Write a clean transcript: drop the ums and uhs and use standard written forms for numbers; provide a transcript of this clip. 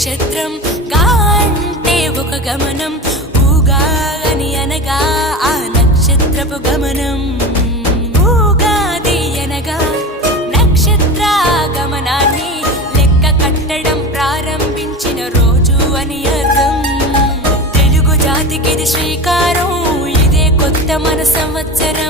నక్షత్రం గా అంటే ఒక గమనం, ఊగా అని అనగా ఆ నక్షత్రపు గమనం. ఊగాది అనగా నక్షత్ర గమనాన్ని లెక్క కట్టడం ప్రారంభించిన రోజు అని అర్థం. తెలుగు జాతికిది శ్రీకారం, ఇదే కొత్త మన సంవత్సరం.